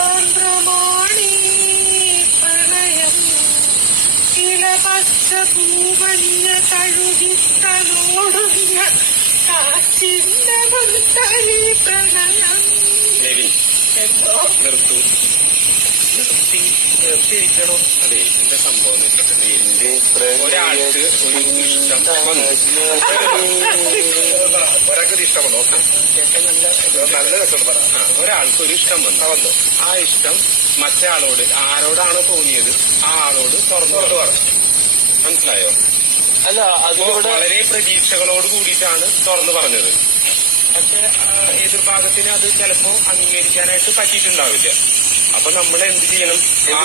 രാഗസാന്ദ്രമാണീ പ്രണയം ചില പച്ച പൂമഞ്ഞ തഴുകിത്തലോടുന്ന കാറ്റിന്റെ മുൻതരി പ്രണയം. എന്തോ നിർത്തൂ, നിർത്തിയിരിക്കണോ? അതെ, എന്റെ സംഭവം എന്ന് വെച്ചിട്ടുണ്ടെങ്കിൽ ഒരാൾക്ക് ഒരു ഇഷ്ടം വന്നു. ഒരാൾക്കൊരു ഇഷ്ടം വന്നു. നല്ല രസം പറ. ഒരാൾക്ക് ഒരു ഇഷ്ടം വന്നു. ആ ഇഷ്ടം മറ്റേ ആളോട്, ആരോടാണ് തോന്നിയത് ആ ആളോട് തുറന്നു പറഞ്ഞു. മനസ്സിലായോ? അല്ല, അപ്പോ വളരെ പ്രതീക്ഷകളോട് കൂടിയിട്ടാണ് തുറന്നു പറഞ്ഞത്. പക്ഷെ എതിർഭാഗത്തിന് അത് ചിലപ്പോ അംഗീകരിക്കാനായിട്ട് പറ്റിയിട്ടുണ്ടാവില്ല. അപ്പൊ നമ്മൾ എന്ത് ചെയ്യണം? ആ